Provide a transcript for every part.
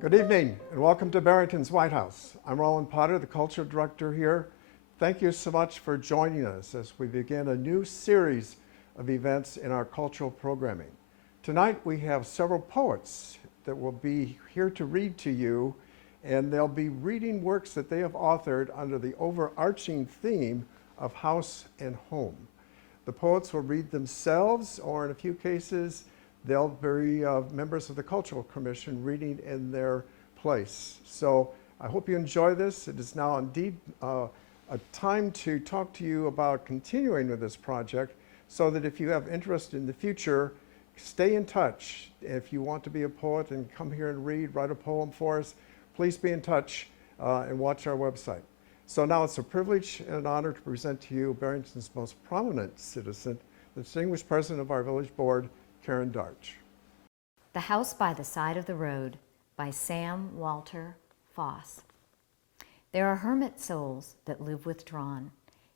Good evening and welcome to Barrington's White House. I'm Roland Potter, the Culture Director here. Thank you so much for joining us as we begin a new series of events in our cultural programming. Tonight we have several poets that will be here to read to you, and they'll be reading works that they have authored under the overarching theme of house and home. The poets will read themselves, or in a few cases they'll be members of the Cultural Commission reading in their place. So I hope you enjoy this. It is now indeed a time to talk to you about continuing with this project, so that if you have interest in the future, stay in touch. If you want to be a poet and come here and write a poem for us, please be in touch and watch our website. So now it's a privilege and an honor to present to you Barrington's most prominent citizen, the distinguished president of our village board, Karen Darch. The House by the Side of the Road by Sam Walter Foss. There are hermit souls that live withdrawn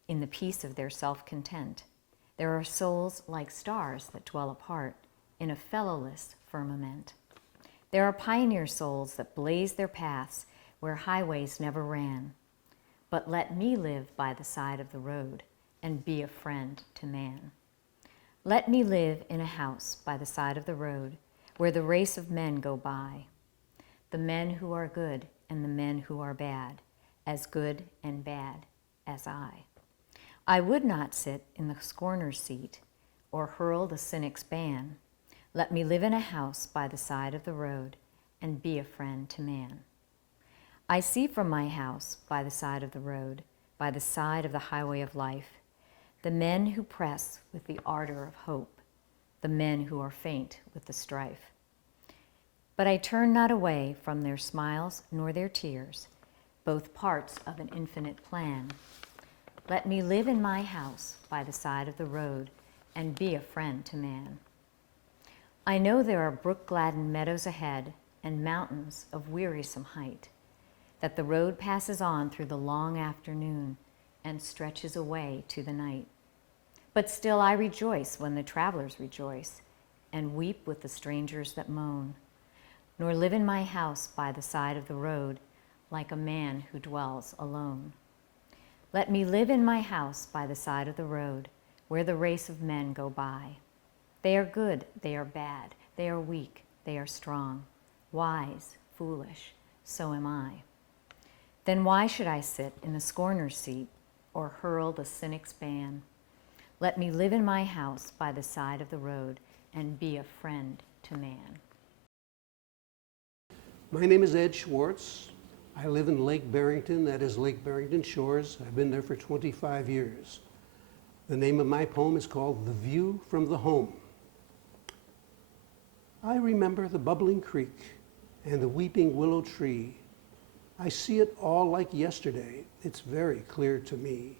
in the peace of their self-content. There are souls like stars that dwell apart in a fellowless firmament. There are pioneer souls that blaze their paths where highways never ran. But let me live by the side of the road and be a friend to man. Let me live in a house by the side of the road where the race of men go by, the men who are good and the men who are bad, as good and bad as I. I would not sit in the scorner's seat or hurl the cynic's ban. Let me live in a house by the side of the road and be a friend to man. I see from my house by the side of the road, by the side of the highway of life, the men who press with the ardor of hope, the men who are faint with the strife. But I turn not away from their smiles nor their tears, both parts of an infinite plan. Let me live in my house by the side of the road and be a friend to man. I know there are brook-gladdened meadows ahead and mountains of wearisome height, that the road passes on through the long afternoon and stretches away to the night. But still I rejoice when the travelers rejoice, and weep with the strangers that moan, nor live in my house by the side of the road like a man who dwells alone. Let me live in my house by the side of the road where the race of men go by. They are good, they are bad, they are weak, they are strong, wise, foolish, so am I. Then why should I sit in the scorner's seat or hurl the cynic's ban? Let me live in my house by the side of the road and be a friend to man. My name is Ed Schwartz. I live in Lake Barrington, that is Lake Barrington Shores. I've been there for 25 years. The name of my poem is called The View from the Home. I remember the bubbling creek and the weeping willow tree. I see it all like yesterday. It's very clear to me.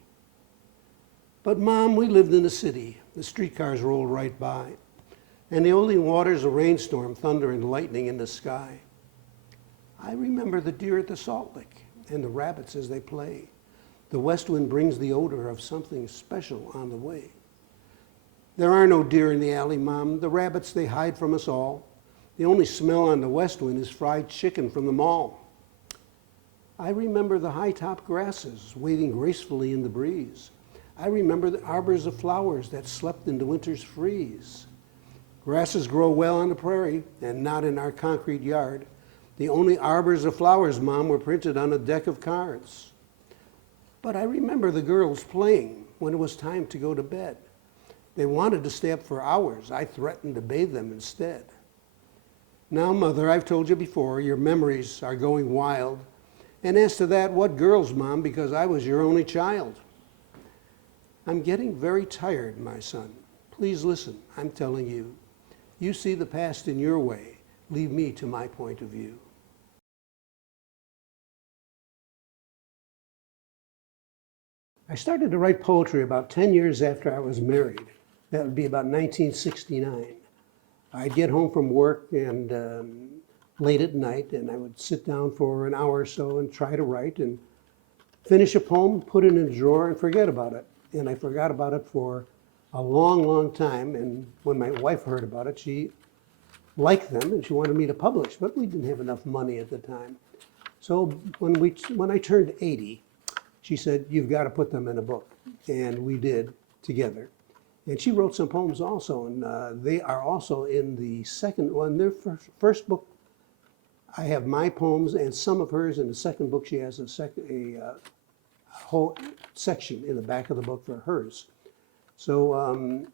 But Mom, we lived in the city. The streetcars rolled right by. And the only water's a rainstorm, thunder and lightning in the sky. I remember the deer at the salt lick and the rabbits as they play. The west wind brings the odor of something special on the way. There are no deer in the alley, Mom. The rabbits, they hide from us all. The only smell on the west wind is fried chicken from the mall. I remember the high-top grasses waving gracefully in the breeze. I remember the arbors of flowers that slept in the winter's freeze. Grasses grow well on the prairie and not in our concrete yard. The only arbors of flowers, Mom, were printed on a deck of cards. But I remember the girls playing when it was time to go to bed. They wanted to stay up for hours. I threatened to bathe them instead. Now, Mother, I've told you before, your memories are going wild. And as to that, what girls, Mom, because I was your only child. I'm getting very tired, my son. Please listen, I'm telling you. You see the past in your way. Leave me to my point of view. I started to write poetry about 10 years after I was married. That would be about 1969. I'd get home from work and late at night, and I would sit down for an hour or so and try to write and finish a poem, put it in a drawer, and forget about it. And I forgot about it for a long, long time. And when my wife heard about it, she liked them and she wanted me to publish, but we didn't have enough money at the time. So when I turned 80, she said, "You've got to put them in a book." And we did together. And she wrote some poems also, and they are also in the second one. Their first book, I have my poems and some of hers. In the second book, she has a whole section in the back of the book for hers. So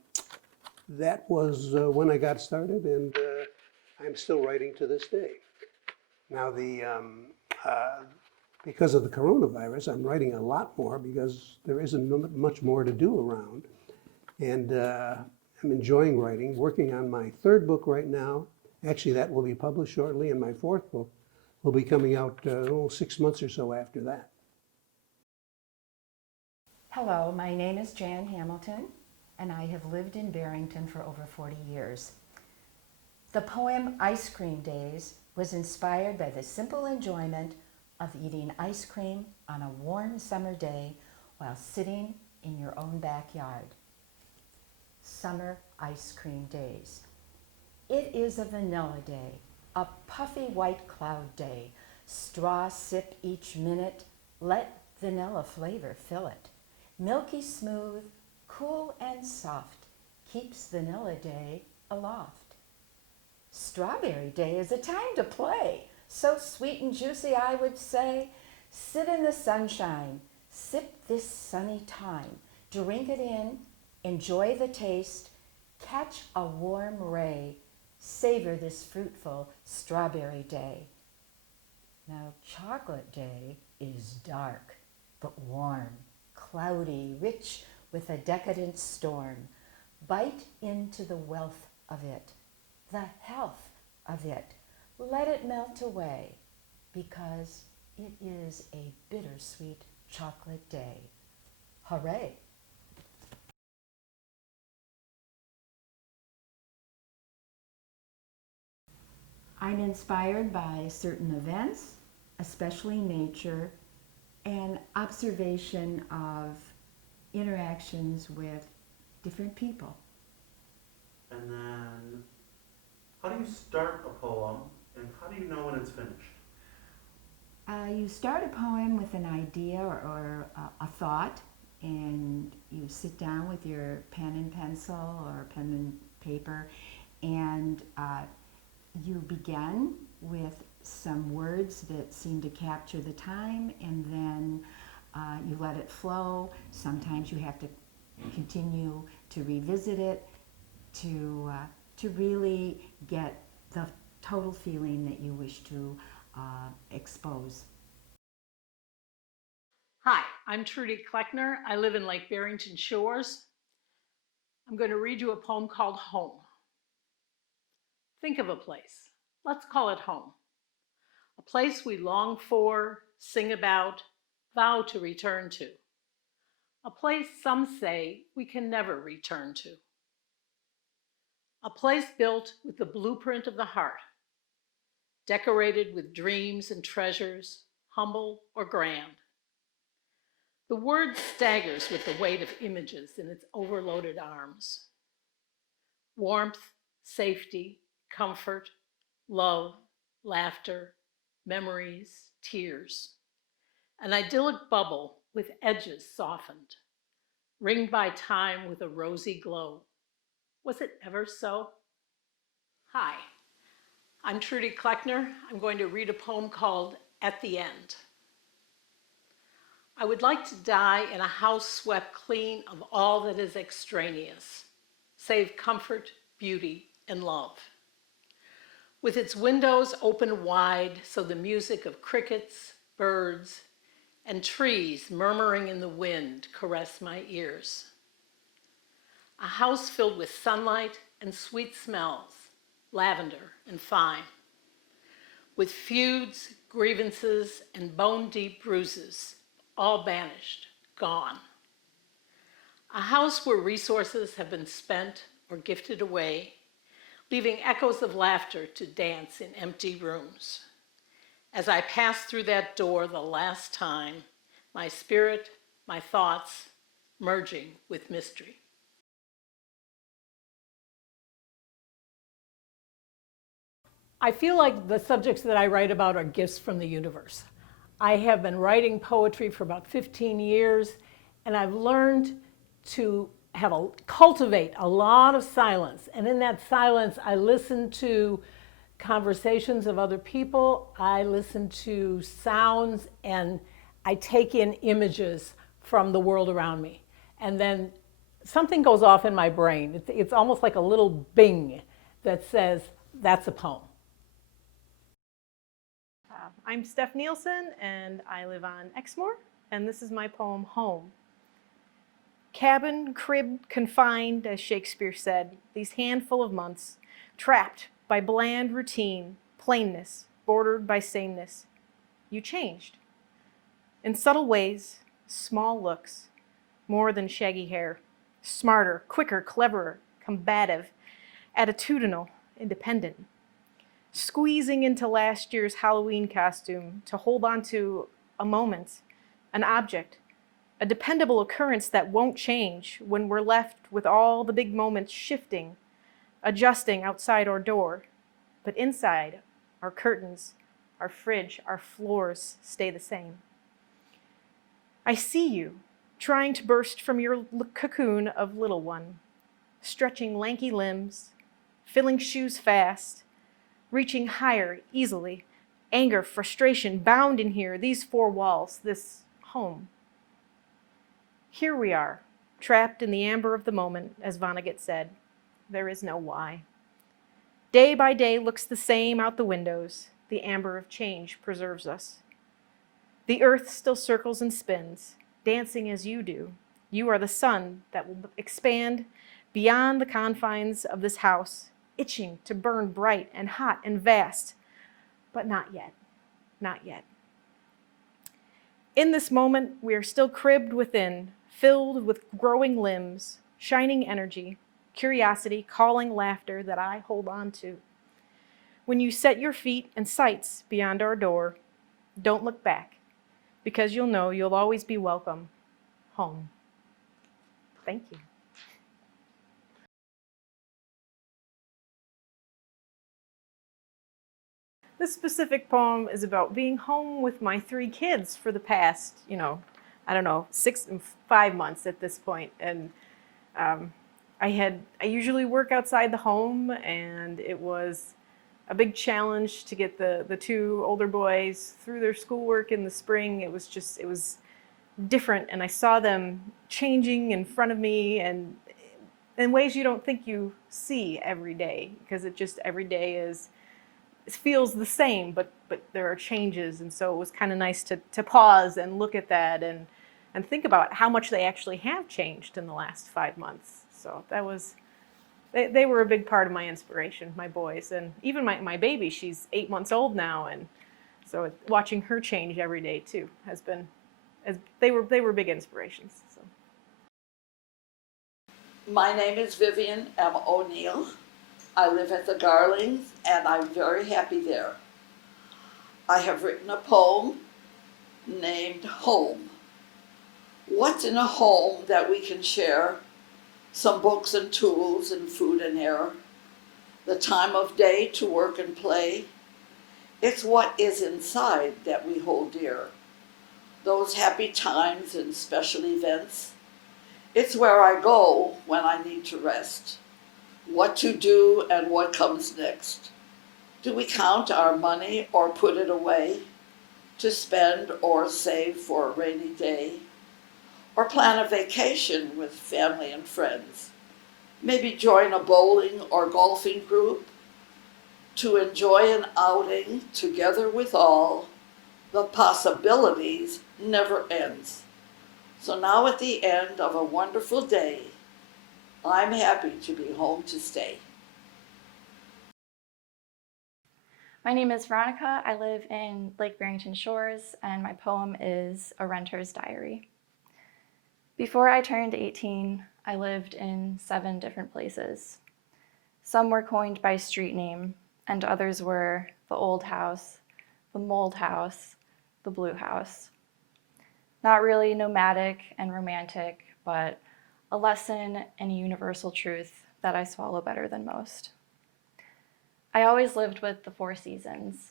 that was when I got started, and I'm still writing to this day. Now, because of the coronavirus, I'm writing a lot more because there isn't much more to do around. And I'm enjoying writing, working on my third book right now. Actually, that will be published shortly, and my fourth book will be coming out 6 months or so after that. Hello, my name is Jan Hamilton, and I have lived in Barrington for over 40 years. The poem Ice Cream Days was inspired by the simple enjoyment of eating ice cream on a warm summer day while sitting in your own backyard. Summer ice cream days. It is a vanilla day, a puffy white cloud day. Straw sip each minute, let vanilla flavor fill it. Milky smooth, cool and soft, keeps vanilla day aloft. Strawberry day is a time to play, so sweet and juicy I would say. Sit in the sunshine, sip this sunny time, drink it in, enjoy the taste, catch a warm ray, savor this fruitful strawberry day. Now, chocolate day is dark, but warm, cloudy, rich with a decadent storm. Bite into the wealth of it, the health of it. Let it melt away, because it is a bittersweet chocolate day. Hooray! I'm inspired by certain events, especially nature, and observation of interactions with different people. And then, how do you start a poem, and how do you know when it's finished? You start a poem with an idea or a thought, and you sit down with your pen and pencil or pen and paper, and you begin with some words that seem to capture the time, and then you let it flow. Sometimes you have to continue to revisit it to really get the total feeling that you wish to expose. Hi, I'm Trudy Kleckner. I live in Lake Barrington Shores. I'm going to read you a poem called Home. Think of a place. Let's call it home. A place we long for, sing about, vow to return to. A place some say we can never return to. A place built with the blueprint of the heart, decorated with dreams and treasures, humble or grand. The word staggers with the weight of images in its overloaded arms. Warmth, safety, comfort, love, laughter, memories, tears. An idyllic bubble with edges softened, ringed by time with a rosy glow. Was it ever so? Hi, I'm Trudy Kleckner. I'm going to read a poem called At the End. I would like to die in a house swept clean of all that is extraneous, save comfort, beauty, and love. With its windows open wide so the music of crickets, birds, and trees murmuring in the wind caress my ears. A house filled with sunlight and sweet smells, lavender and thyme, with feuds, grievances, and bone-deep bruises, all banished, gone. A house where resources have been spent or gifted away, leaving echoes of laughter to dance in empty rooms. As I pass through that door the last time, my spirit, my thoughts, merging with mystery. I feel like the subjects that I write about are gifts from the universe. I have been writing poetry for about 15 years, and I've learned to cultivate a lot of silence. And in that silence, I listen to conversations of other people, I listen to sounds, and I take in images from the world around me. And then something goes off in my brain. It's almost like a little bing that says, that's a poem. I'm Steph Nielsen, and I live on Exmoor, and this is my poem, Home. Cabin, crib, confined, as Shakespeare said, these handful of months, trapped by bland routine, plainness, bordered by sameness. You changed. In subtle ways, small looks, more than shaggy hair, smarter, quicker, cleverer, combative, attitudinal, independent. Squeezing into last year's Halloween costume to hold on to a moment, an object, a dependable occurrence that won't change when we're left with all the big moments shifting, adjusting outside our door. But inside, our curtains, our fridge, our floors stay the same. I see you, trying to burst from your cocoon of little one, stretching lanky limbs, filling shoes fast, reaching higher easily, anger, frustration, bound in here, these four walls, this home. Here we are, trapped in the amber of the moment, as Vonnegut said. There is no why. Day by day looks the same out the windows. The amber of change preserves us. The earth still circles and spins, dancing as you do. You are the sun that will expand beyond the confines of this house, itching to burn bright and hot and vast, but not yet, not yet. In this moment, we are still cribbed within, filled with growing limbs, shining energy, curiosity, calling laughter that I hold on to. When you set your feet and sights beyond our door, don't look back, because you'll know you'll always be welcome home. Thank you. This specific poem is about being home with my 3 kids for the past, 6 and 5 months at this point. And I usually work outside the home, and it was a big challenge to get the 2 older boys through their schoolwork in the spring. It was different, and I saw them changing in front of me and in ways you don't think you see every day, because every day it feels the same, but there are changes. And so it was kind of nice to pause and look at that and think about how much they actually have changed in the last 5 months. So they were a big part of my inspiration, my boys. And even my baby, she's 8 months old now, and so watching her change every day too has been, they were big inspirations. So. My name is Vivian ONeill. I live at the Garlings, and I'm very happy there. I have written a poem named Home. What's in a home that we can share? Some books and tools and food and air. The time of day to work and play. It's what is inside that we hold dear. Those happy times and special events. It's where I go when I need to rest. What to do and what comes next. Do we count our money or put it away? to spend or save for a rainy day, or plan a vacation with family and friends. Maybe join a bowling or golfing group. To enjoy an outing together with all, the possibilities never ends. So now at the end of a wonderful day, I'm happy to be home to stay. My name is Veronica. I live in Lake Barrington Shores, and my poem is A Renter's Diary. Before I turned 18, I lived in 7 different places. Some were coined by street name, and others were the old house, the mold house, the blue house. Not really nomadic and romantic, but a lesson and a universal truth that I swallow better than most. I always lived with the 4 seasons,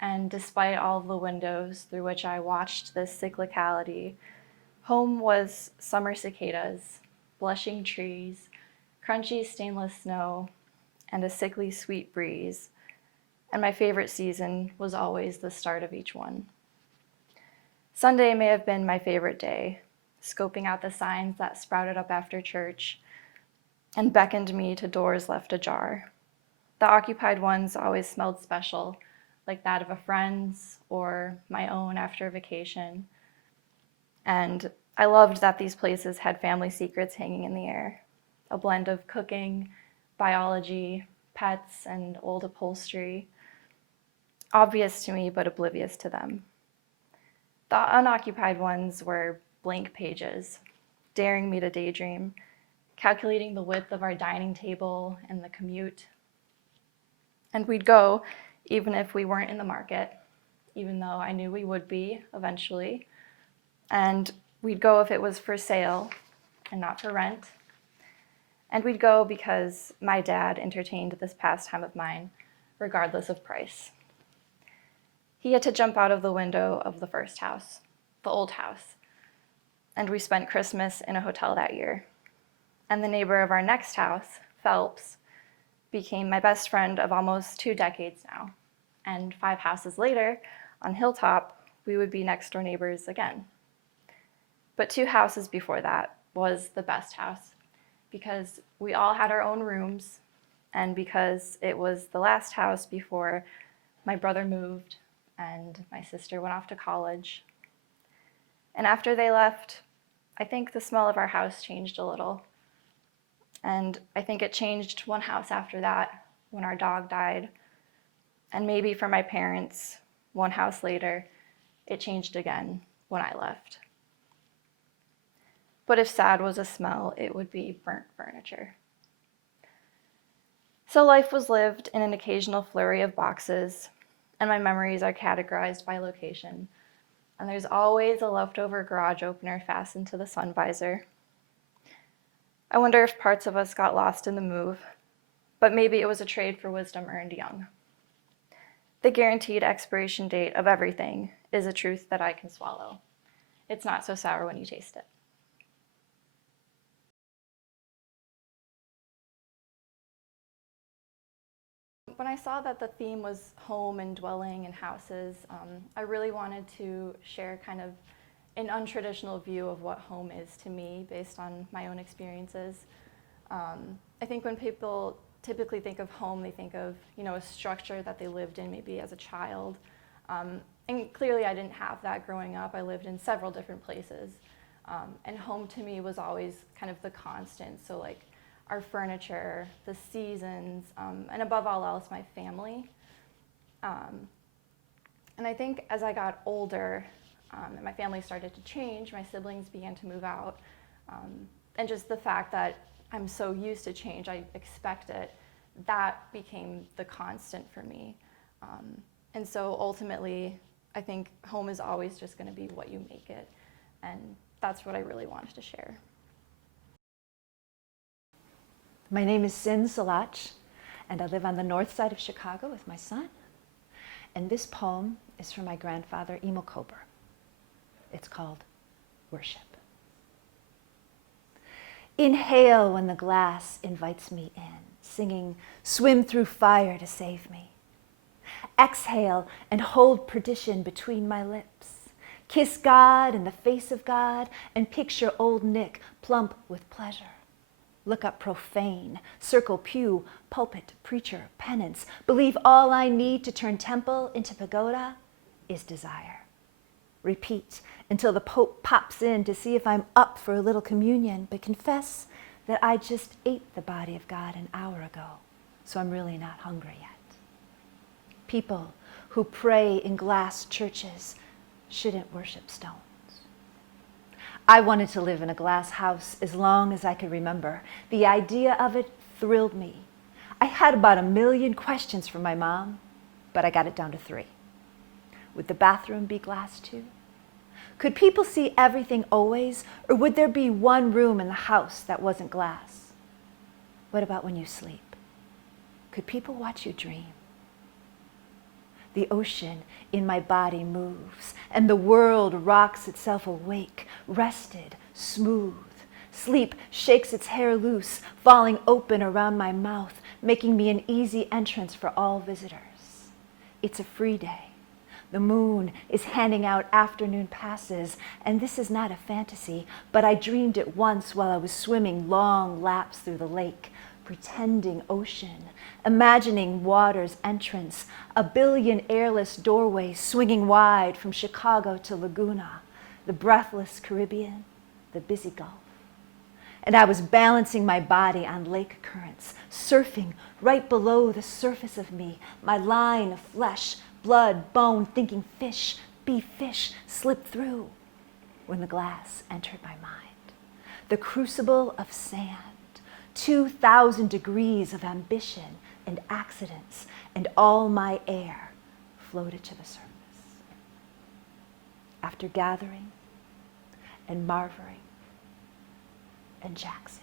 and despite all of the windows through which I watched this cyclicality, home was summer cicadas, blushing trees, crunchy stainless snow, and a sickly sweet breeze, and my favorite season was always the start of each one. Sunday may have been my favorite day, scoping out the signs that sprouted up after church and beckoned me to doors left ajar. The occupied ones always smelled special, like that of a friend's or my own after a vacation. And I loved that these places had family secrets hanging in the air, a blend of cooking, biology, pets, and old upholstery, obvious to me but oblivious to them. The unoccupied ones were blank pages, daring me to daydream, calculating the width of our dining table and the commute. And we'd go even if we weren't in the market, even though I knew we would be eventually. And we'd go if it was for sale and not for rent. And we'd go because my dad entertained this pastime of mine, regardless of price. He had to jump out of the window of the first house, the old house, and we spent Christmas in a hotel that year. And the neighbor of our next house, Phelps, became my best friend of almost 2 decades now. And 5 houses later, on Hilltop, we would be next door neighbors again. But 2 houses before that was the best house, because we all had our own rooms, and because it was the last house before my brother moved and my sister went off to college. And after they left, I think the smell of our house changed a little. And I think it changed 1 house after that when our dog died. And maybe for my parents, 1 house later, it changed again when I left. But if sad was a smell, it would be burnt furniture. So life was lived in an occasional flurry of boxes, and my memories are categorized by location. And there's always a leftover garage opener fastened to the sun visor. I wonder if parts of us got lost in the move, but maybe it was a trade for wisdom earned young. The guaranteed expiration date of everything is a truth that I can swallow. It's not so sour when you taste it. When I saw that the theme was home and dwelling and houses, I really wanted to share kind of an untraditional view of what home is to me based on my own experiences. I think when people typically think of home, they think of, a structure that they lived in maybe as a child. And clearly I didn't have that growing up. I lived in several different places. And home to me was always kind of the constant. So like our furniture, the seasons, and above all else, my family. And I think as I got older, and my family started to change, my siblings began to move out, and just the fact that I'm so used to change, I expect it, that became the constant for me. And so ultimately, I think home is always just going to be what you make it, and that's what I really wanted to share. My name is Solach, and I live on the north side of Chicago with my son. And this poem is from my grandfather, Emil Kober. It's called Worship. Inhale when the glass invites me in, singing, swim through fire to save me. exhale and hold perdition between my lips. Kiss God in the face of God and picture old Nick plump with pleasure. Look up profane, circle pew, pulpit, preacher, penance. Believe all I need to turn temple into pagoda is desire. Repeat until the Pope pops in to see if I'm up for a little communion, but confess that I just ate the body of God an hour ago, so I'm really not hungry yet. People who pray in glass churches shouldn't worship stones. I wanted to live in a glass house as long as I could remember. The idea of it thrilled me. I had about 1 million questions for my mom, but I got it down to 3. Would the bathroom be glass too? Could people see everything always, or would there be one room in the house that wasn't glass? What about when you sleep? Could people watch you dream? The ocean in my body moves, and the world rocks itself awake, rested, smooth. Sleep shakes its hair loose, falling open around my mouth, making me an easy entrance for all visitors. It's a free day. The moon is handing out afternoon passes, and this is not a fantasy, but I dreamed it once while I was swimming long laps through the lake, pretending ocean, imagining water's entrance, 1 billion airless doorways swinging wide from Chicago to Laguna, the breathless Caribbean, the busy Gulf. And I was balancing my body on lake currents, surfing right below the surface of me, my line of flesh, blood, bone, thinking fish, be fish, slipped through when the glass entered my mind. The crucible of sand, 2,000 degrees of ambition and accidents, and all my air floated to the surface. After gathering and marveling and jaxing,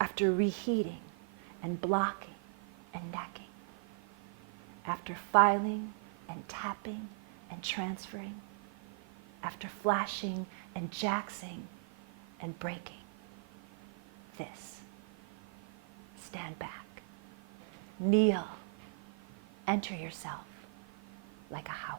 after reheating and blocking and necking, after filing and tapping and transferring, after flashing and jaxing and breaking, this, stand back, kneel, enter yourself like a house.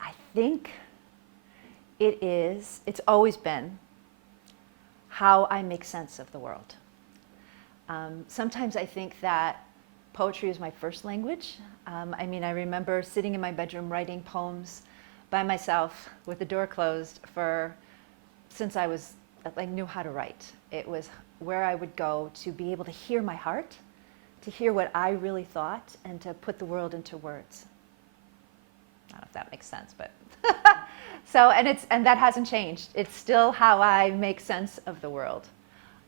I think it's always been how I make sense of the world. Sometimes I think that poetry is my first language. I remember sitting in my bedroom writing poems by myself with the door closed since I knew how to write. It was where I would go to be able to hear my heart, to hear what I really thought, and to put the world into words. I don't know if that makes sense, but and that hasn't changed. It's still how I make sense of the world.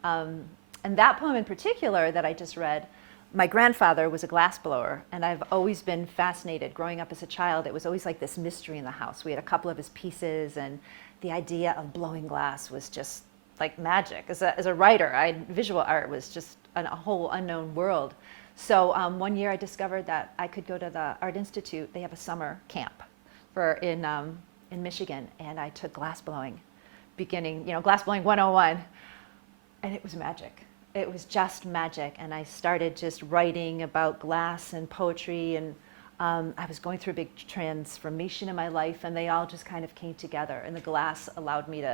And that poem in particular that I just read, my grandfather was a glassblower, and I've always been fascinated. Growing up as a child, it was always like this mystery in the house. We had a couple of his pieces, and the idea of blowing glass was just like magic. As a writer, visual art was just a whole unknown world. So one year I discovered that I could go to the Art Institute. They have a summer camp in Michigan, and I took glassblowing, glassblowing 101, and it was magic. It was just magic, and I started just writing about glass and poetry, and I was going through a big transformation in my life, and they all just kind of came together, and the glass allowed me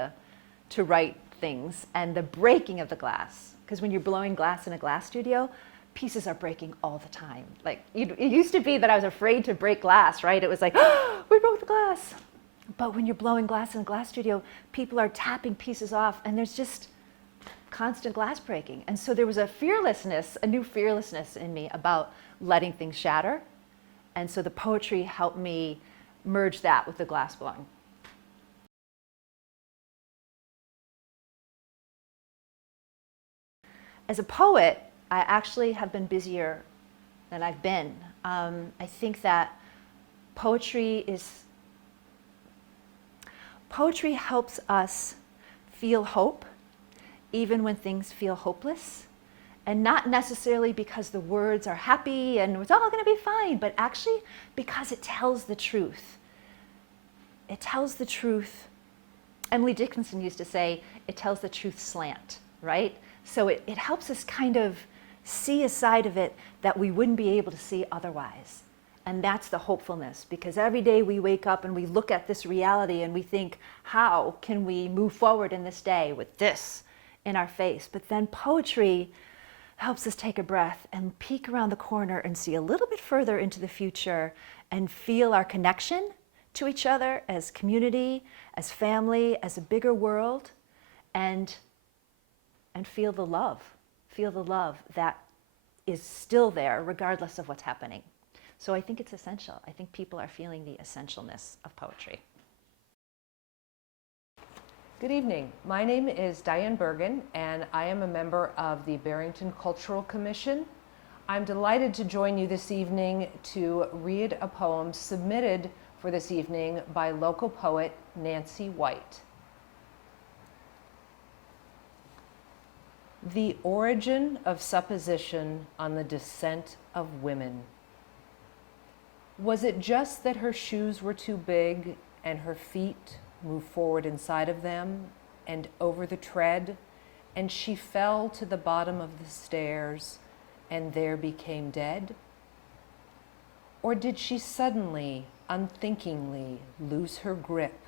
to write things, and the breaking of the glass, because when you're blowing glass in a glass studio, pieces are breaking all the time. Like, it used to be that I was afraid to break glass, right? It was like, oh, we broke the glass. But when you're blowing glass in a glass studio, people are tapping pieces off, and there's just constant glass breaking. And so there was a new fearlessness in me about letting things shatter. And so the poetry helped me merge that with the glass blowing. As a poet, I actually have been busier than I've been. I think that poetry helps us feel hope, even when things feel hopeless, and not necessarily because the words are happy and it's all going to be fine, but actually because it tells the truth. It tells the truth. Emily Dickinson used to say, it tells the truth slant, right? So it helps us kind of see a side of it that we wouldn't be able to see otherwise. And that's the hopefulness, because every day we wake up and we look at this reality and we think, how can we move forward in this day with this in our face? But then poetry helps us take a breath and peek around the corner and see a little bit further into the future and feel our connection to each other as community, as family, as a bigger world, and feel the love that is still there regardless of what's happening. So I think it's essential. I think people are feeling the essentialness of poetry. Good evening. My name is Dianebergen, and I am a member of the Barrington Cultural Commission. I'm delighted to join you this evening to read a poem submitted for this evening by local poet Nancy White. The origin of supposition on the descent of women. Was it just that her shoes were too big and her feet moved forward inside of them and over the tread, and she fell to the bottom of the stairs and there became dead? Or did she suddenly, unthinkingly lose her grip,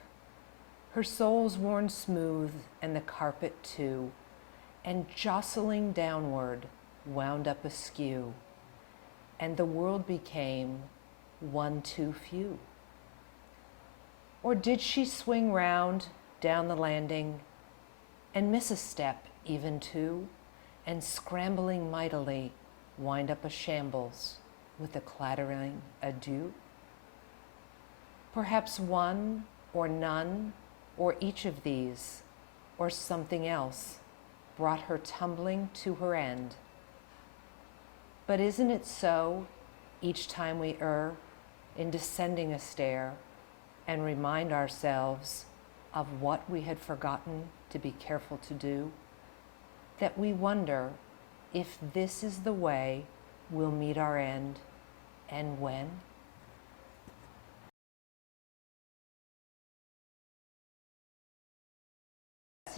her soles worn smooth and the carpet too, and jostling downward wound up askew, and the world became one too few? Or did she swing round down the landing and miss a step even two, and scrambling mightily wind up a shambles with a clattering adieu? Perhaps one or none or each of these or something else brought her tumbling to her end. But isn't it so each time we err in descending a stair and remind ourselves of what we had forgotten to be careful to do, that we wonder if this is the way we'll meet our end and when?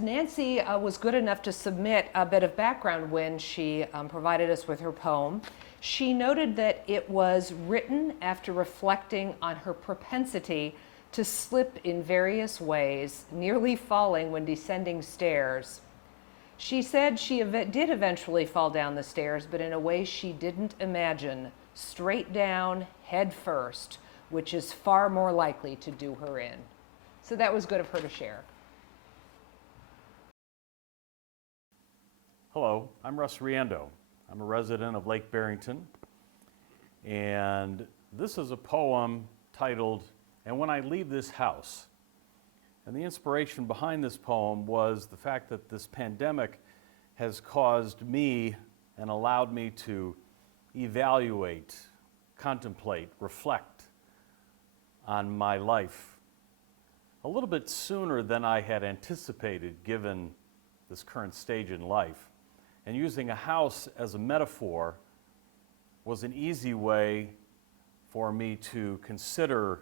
Nancy was good enough to submit a bit of background when she provided us with her poem. She noted that it was written after reflecting on her propensity to slip in various ways, nearly falling when descending stairs. She said she did eventually fall down the stairs, but in a way she didn't imagine, straight down, head first, which is far more likely to do her in. So that was good of her to share. Hello, I'm Russ Riendo. I'm a resident of Lake Barrington, and this is a poem titled, "And When I Leave This House." And the inspiration behind this poem was the fact that this pandemic has caused me and allowed me to evaluate, contemplate, reflect on my life a little bit sooner than I had anticipated given this current stage in life. And using a house as a metaphor was an easy way for me to consider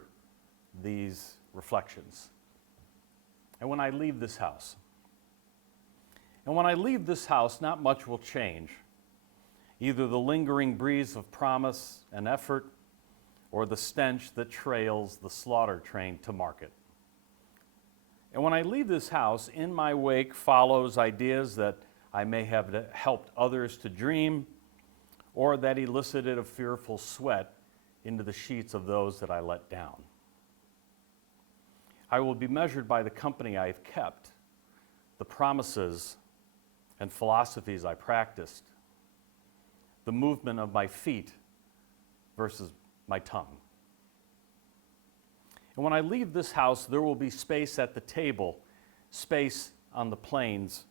these reflections. And when I leave this house. And when I leave this house, not much will change. Either the lingering breeze of promise and effort, or the stench that trails the slaughter train to market. And when I leave this house, in my wake follows ideas that I may have helped others to dream, or that elicited a fearful sweat into the sheets of those that I let down. I will be measured by the company I have kept, the promises and philosophies I practiced, the movement of my feet versus my tongue. And when I leave this house, there will be space at the table, space on the plains,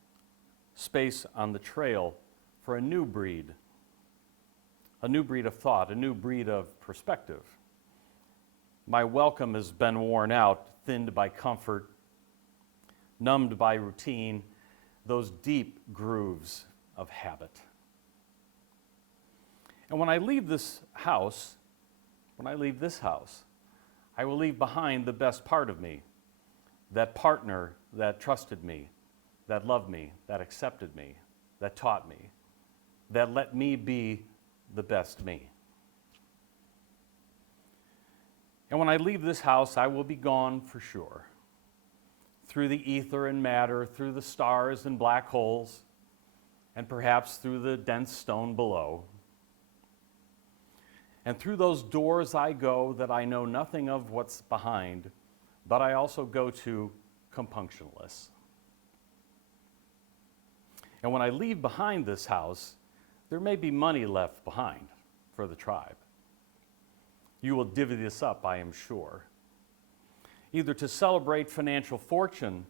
space on the trail for a new breed of thought, a new breed of perspective. My welcome has been worn out, thinned by comfort, numbed by routine, those deep grooves of habit. And when I leave this house, I will leave behind the best part of me, that partner that trusted me, that loved me, that accepted me, that taught me, that let me be the best me. And when I leave this house, I will be gone for sure. Through the ether and matter, through the stars and black holes, and perhaps through the dense stone below. And through those doors I go that I know nothing of what's behind, but I also go to compunctionless. And when I leave behind this house, there may be money left behind for the tribe. You will divvy this up, I am sure, either to celebrate financial fortune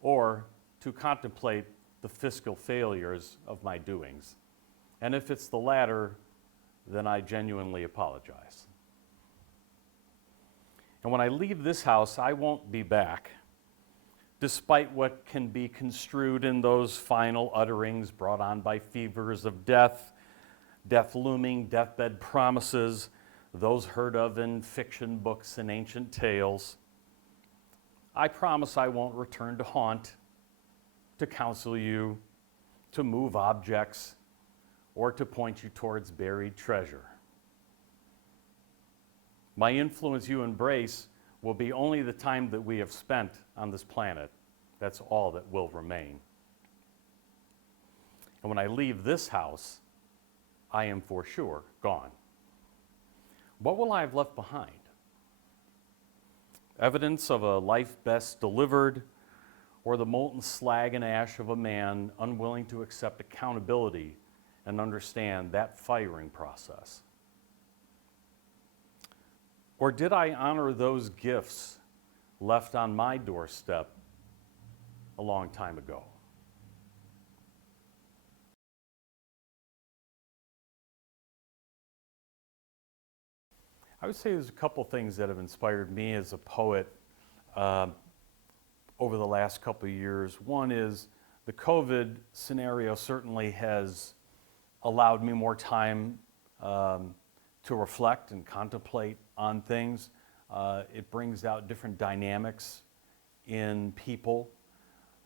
or to contemplate the fiscal failures of my doings. And if it's the latter, then I genuinely apologize. And when I leave this house, I won't be back, despite what can be construed in those final utterings brought on by fevers of death, death looming, deathbed promises, those heard of in fiction books and ancient tales. I promise I won't return to haunt, to counsel you, to move objects, or to point you towards buried treasure. My influence you embrace will be only the time that we have spent on this planet. That's all that will remain. And when I leave this house, I am for sure gone. What will I have left behind? Evidence of a life best delivered, or the molten slag and ash of a man unwilling to accept accountability and understand that firing process? Or did I honor those gifts left on my doorstep a long time ago? I would say there's a couple things that have inspired me as a poet over the last couple of years. One is the COVID scenario certainly has allowed me more time to reflect and contemplate on things. It brings out different dynamics in people.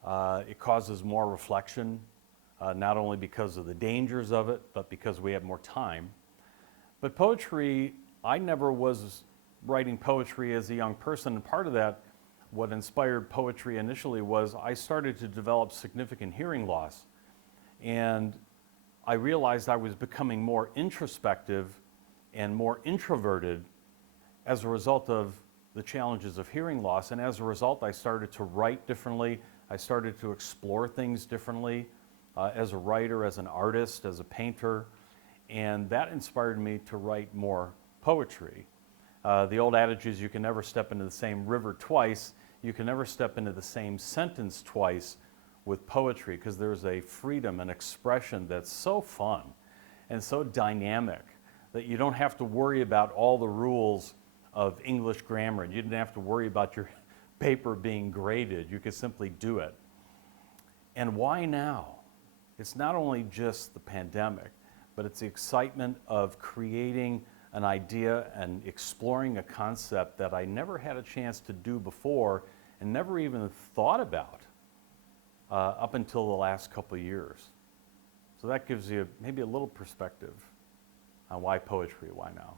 It causes more reflection, not only because of the dangers of it, but because we have more time. But poetry, I never was writing poetry as a young person, and part of that, what inspired poetry initially was I started to develop significant hearing loss. And I realized I was becoming more introspective and more introverted as a result of the challenges of hearing loss. And as a result, I started to write differently. I started to explore things differently as a writer, as an artist, as a painter. And that inspired me to write more poetry. The old adage is you can never step into the same river twice. You can never step into the same sentence twice with poetry, because there's a freedom and expression that's so fun and so dynamic that you don't have to worry about all the rules of English grammar. You didn't have to worry about your paper being graded. You could simply do it. And why now? It's not only just the pandemic, but it's the excitement of creating an idea and exploring a concept that I never had a chance to do before and never even thought about up until the last couple of years. So that gives you maybe a little perspective on why poetry, why now.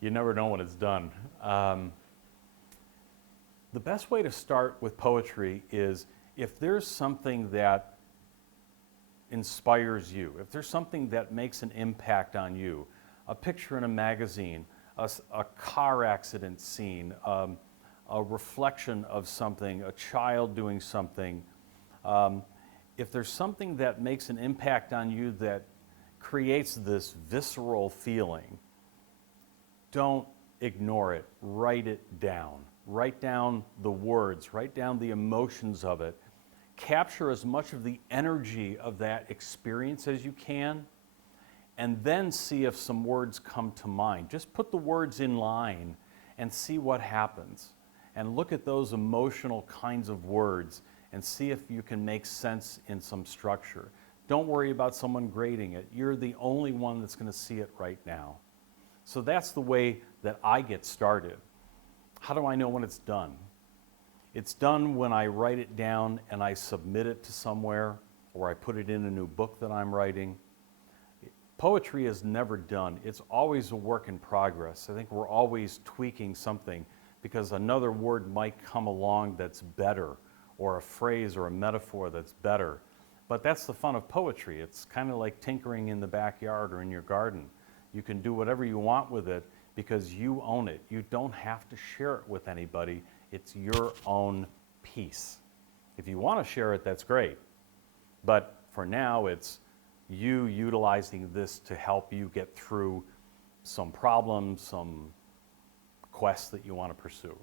You never know when it's done. The best way to start with poetry is if there's something that inspires you, if there's something that makes an impact on you, a picture in a magazine, a car accident scene, a reflection of something, a child doing something, if there's something that makes an impact on you that creates this visceral feeling, don't ignore it. Write it down. Write down the words. Write down the emotions of it. Capture as much of the energy of that experience as you can, and then see if some words come to mind. Just put the words in line and see what happens. And look at those emotional kinds of words and see if you can make sense in some structure. Don't worry about someone grading it. You're the only one that's going to see it right now. So that's the way that I get started. How do I know when it's done? It's done when I write it down and I submit it to somewhere, or I put it in a new book that I'm writing. Poetry is never done. It's always a work in progress. I think we're always tweaking something because another word might come along that's better, or a phrase or a metaphor that's better. But that's the fun of poetry. It's kind of like tinkering in the backyard or in your garden. You can do whatever you want with it because you own it. You don't have to share it with anybody. It's your own piece. If you want to share it, that's great. But for now, it's you utilizing this to help you get through some problems, some quests that you want to pursue.